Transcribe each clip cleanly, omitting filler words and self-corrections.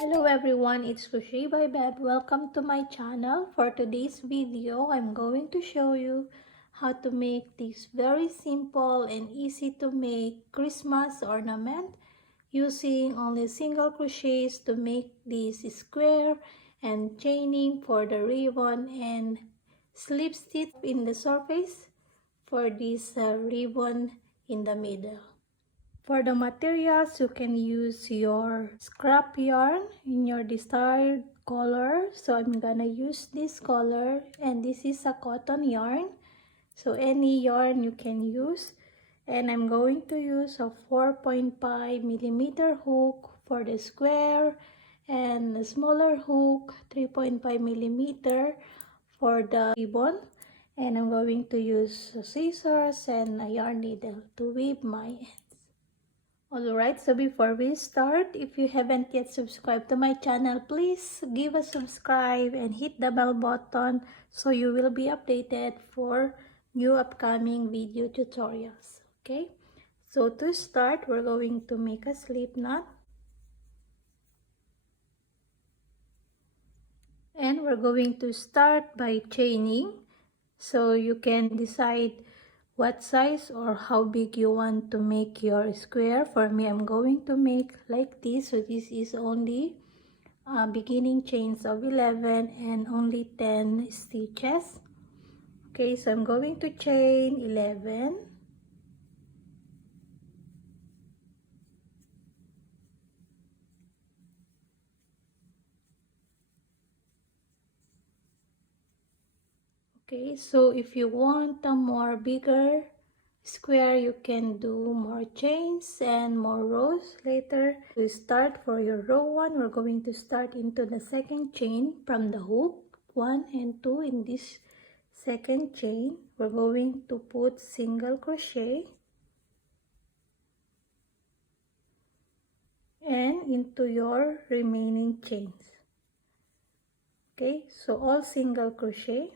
Hello everyone, it's Crochet by Beb. Welcome to my channel. For today's video, I'm going to show you how to make this very simple and easy to make Christmas ornament using only single crochets to make this square and chaining for the ribbon and slip stitch in the surface for this ribbon in the middle. For the materials, you can use your scrap yarn in your desired color. So I'm gonna use this color, and this is a cotton yarn. So any yarn you can use. And I'm going to use a 4.5 millimeter hook for the square and a smaller hook 3.5 millimeter for the ribbon. And I'm going to use scissors and a yarn needle to weave my ends. Alright, so before we start, if you haven't yet subscribed to my channel, please give a subscribe and hit the bell button so you will be updated for new upcoming video tutorials. Okay, so to start, we're going to make a slip knot. And we're going to start by chaining. So you can decide what size or how big you want to make your square. For me, I'm going to make like this. So this is only beginning chains of 11 and only 10 stitches. Okay, so I'm going to chain 11. Okay, so if you want a more bigger square, you can do more chains and more rows later. To start for your row 1, we're going to start into the second chain from the hook 1 and 2. In this second chain, we're going to put single crochet and into your remaining chains. Okay, so all single crochet.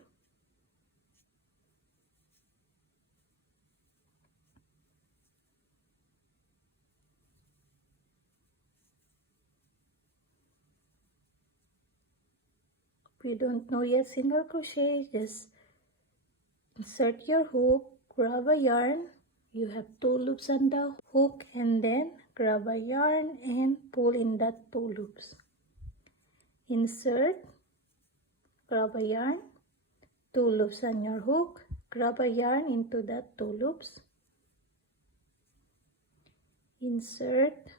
If you don't know yet single crochet, just insert your hook, grab a yarn. You have 2 loops on the hook, and then grab a yarn and pull in that 2 loops. Insert, grab a yarn, 2 loops on your hook, grab a yarn into that 2 loops. Insert,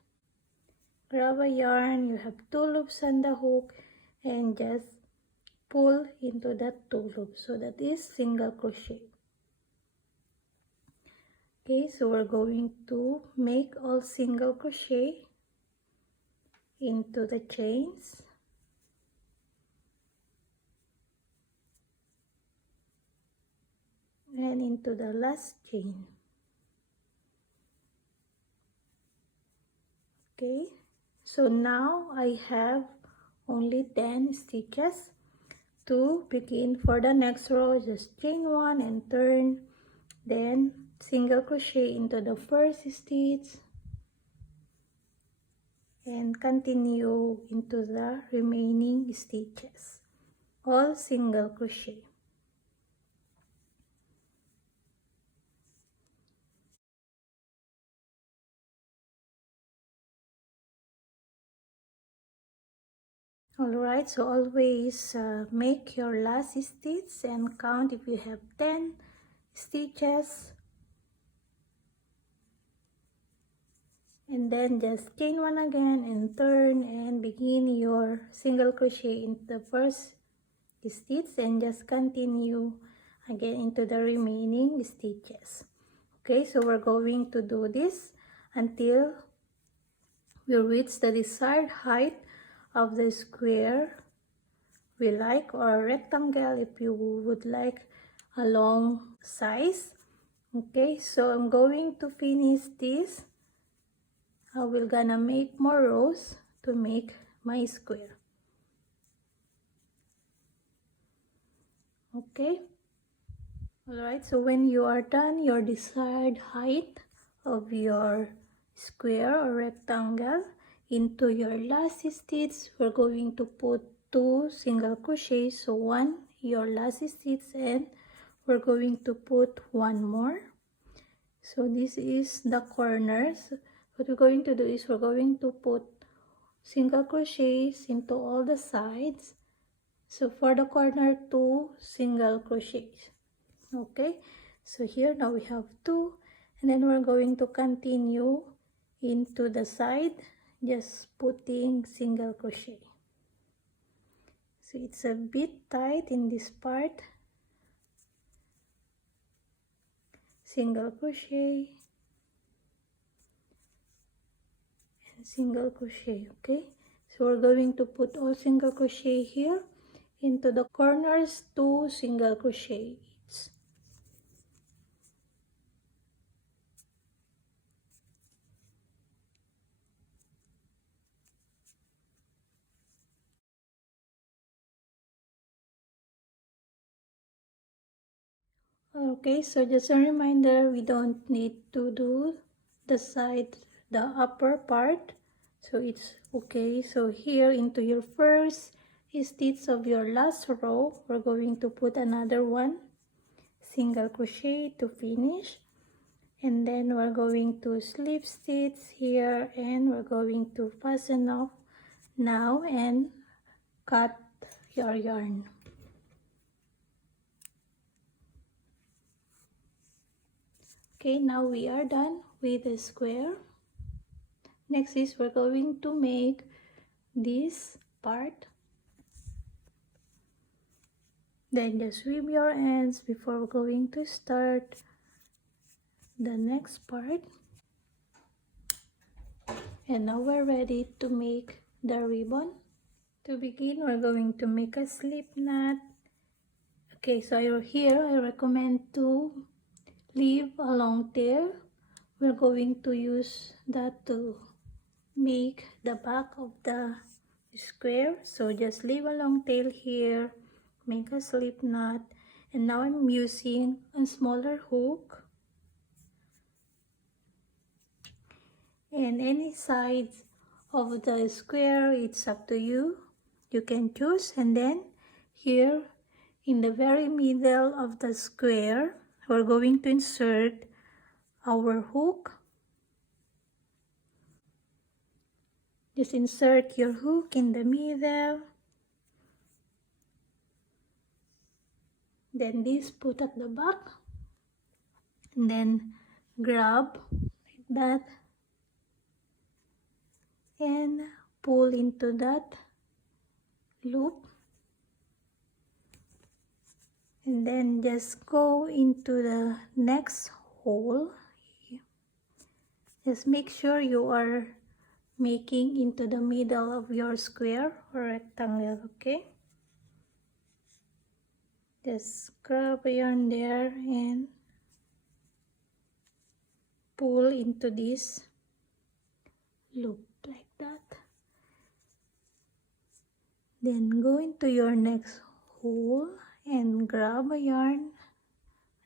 grab a yarn, you have 2 loops on the hook, and just pull into that 2 loops. So that is single crochet. Okay, so we're going to make all single crochet into the chains. And into the last chain. Okay, so now I have only 10 stitches. To begin for the next row, just chain 1 and turn, then single crochet into the first stitch and continue into the remaining stitches, all single crochet. Alright, so always make your last stitch and count if you have 10 stitches, and then just chain 1 again and turn and begin your single crochet into the first stitch and just continue again into the remaining stitches. Okay, so we're going to do this until we reach the desired height of the square we like, or rectangle if you would like a long size. Okay, so I'm going to finish this. I will gonna make more rows to make my square. Okay, alright, so when you are done your desired height of your square or rectangle. Into your last stitch, we're going to put 2 single crochets. So 1 your last stitch, and we're going to put 1 more. So this is the corners. What we're going to do is we're going to put single crochets into all the sides. So for the corner, 2 single crochets. Okay, so here now we have 2, and then we're going to continue into the side, just putting single crochet. So it's a bit tight in this part. Single crochet and single crochet. Okay, so we're going to put all single crochet here. Into the corners, 2 single crochets. Okay, so just a reminder, we don't need to do the side, the upper part, so it's okay. So here into your first stitch of your last row, we're going to put another 1 single crochet to finish, and then we're going to slip stitch here, and we're going to fasten off now and cut your yarn. Okay, now we are done with the square. Next is we're going to make this part. Then just trim your ends before we're going to start the next part. And now we're ready to make the ribbon. To begin, we're going to make a slip knot. Okay, so here I recommend to leave a long tail. We're going to use that to make the back of the square. So just leave a long tail here, make a slip knot, and now I'm using a smaller hook, and any sides of the square, it's up to you, you can choose. And then here in the very middle of the square, we're going to insert our hook. Just insert your hook in the middle, then this put at the back, and then grab like that and pull into that loop, and then just go into the next hole. Just make sure you are making into the middle of your square or rectangle. Okay, just grab a yarn there and pull into this loop like that, then go into your next hole and grab a yarn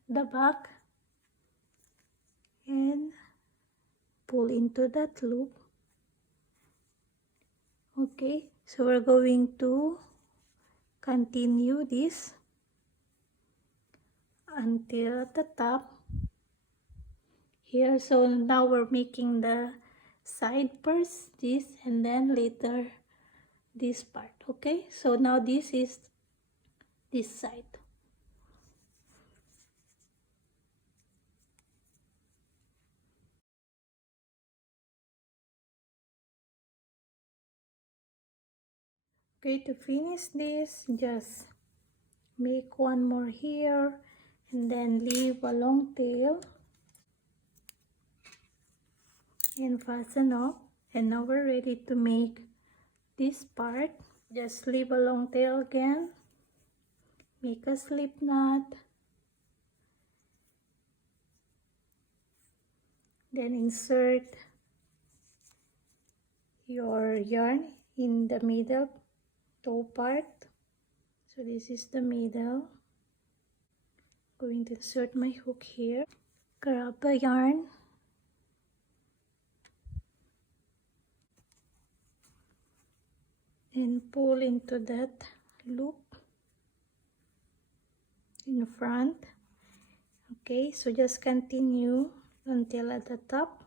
at the back and pull into that loop. Okay, so we're going to continue this until at the top here. So now we're making the side first, this, and then later this part. Okay, so now this is this side. Okay, to finish this, just make 1 more here and then leave a long tail and fasten off. And now we're ready to make this part. Just leave a long tail again, make a slip knot, then insert your yarn in the middle toe part. So this is the middle. Going to insert my hook here, grab the yarn, and pull into that loop in front. Okay, so just continue until at the top.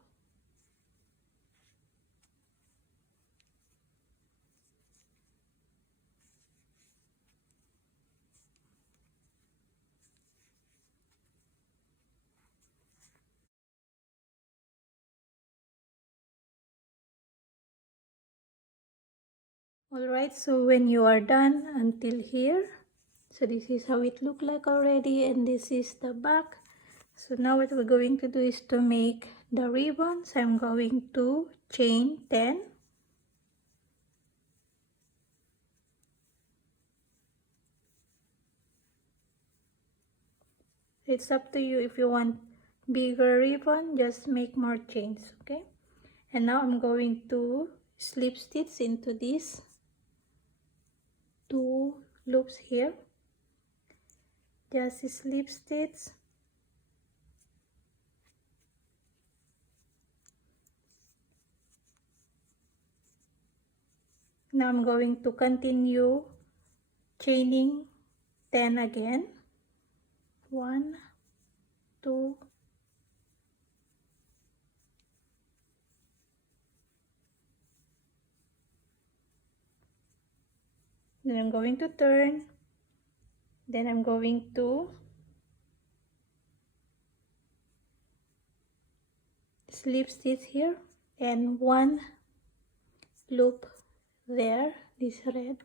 Alright, so when you are done until here, so this is how it look like already, and this is the back. So now what we're going to do is to make the ribbons. I'm going to chain 10. It's up to you. If you want bigger ribbon, just make more chains, okay? And now I'm going to slip stitch into these 2 loops here. Just slip stitch. Now I'm going to continue chaining 10 again. 1, 2, then I'm going to turn, then I'm going to slip stitch here and 1 loop there, this red,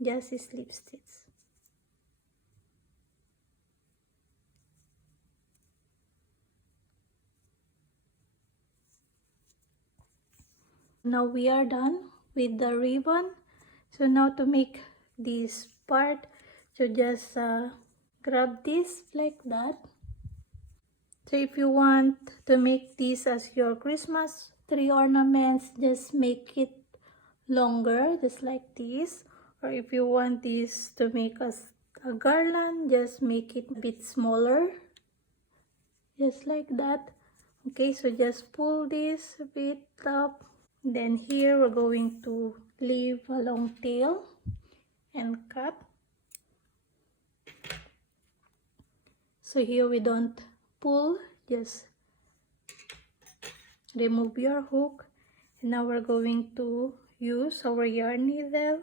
just slip stitch. Now we are done with the ribbon. So now to make this part, so just grab this like that. So if you want to make this as your Christmas tree ornaments, just make it longer, just like this. Or if you want this to make as a garland, just make it a bit smaller, just like that. Okay, so just pull this a bit up. Then here we're going to leave a long tail and cut. So here we don't pull, just remove your hook. And now we're going to use our yarn needle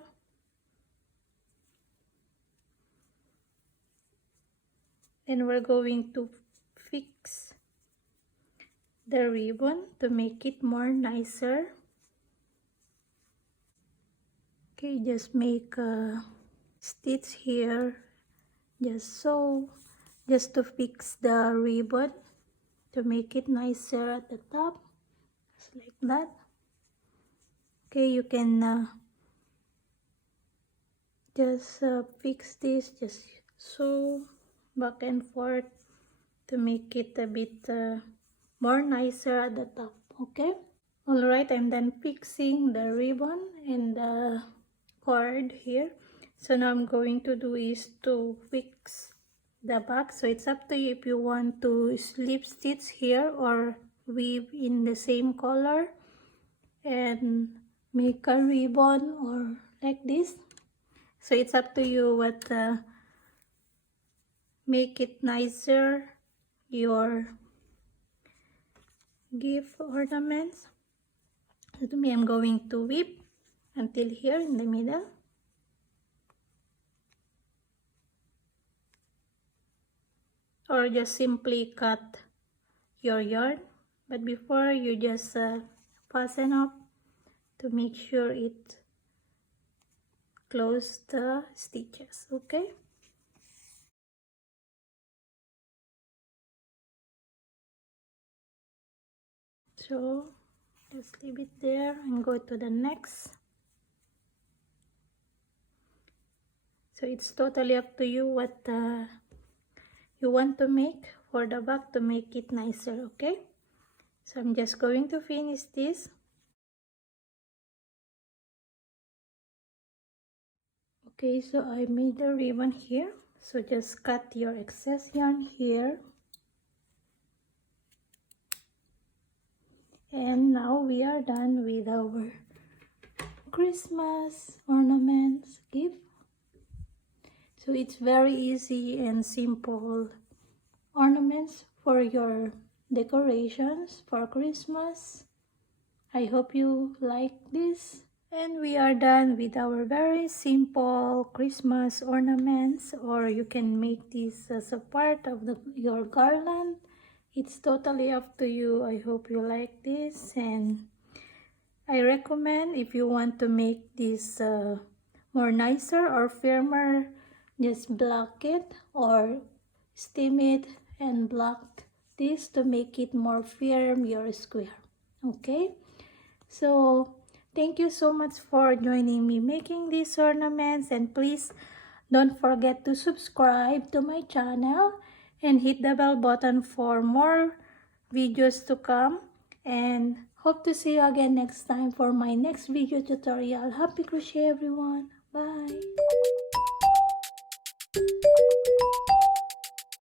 and we're going to fix the ribbon to make it more nicer. Okay, just make a stitch here, just so, just to fix the ribbon to make it nicer at the top, just like that. Okay, you can just fix this, just sew back and forth to make it a bit more nicer at the top. Okay, all right, I'm done fixing the ribbon and the cord here. So now I'm going to do is to fix the back. So it's up to you if you want to slip stitch here or weave in the same color and make a ribbon or like this. So it's up to you what make it nicer, your gift ornaments. So to me, I'm going to whip until here in the middle. Or just simply cut your yarn, but before you just fasten up to make sure it close the stitches. Okay, so just leave it there and go to the next. So it's totally up to you what you want to make for the back to make it nicer. Okay, so I'm just going to finish this. Okay, so I made the ribbon here, so just cut your excess yarn here. And now we are done with our Christmas ornaments gift. So it's very easy and simple ornaments for your decorations for Christmas. I hope you like this. And we are done with our very simple Christmas ornaments, or you can make this as a part of your garland. It's totally up to you. I hope you like this, and I recommend if you want to make this more nicer or firmer, just block it or steam it and block this to make it more firm, your square. Okay, so thank you so much for joining me making these ornaments, and please don't forget to subscribe to my channel and hit the bell button for more videos to come, and hope to see you again next time for my next video tutorial. Happy crochet everyone. Bye.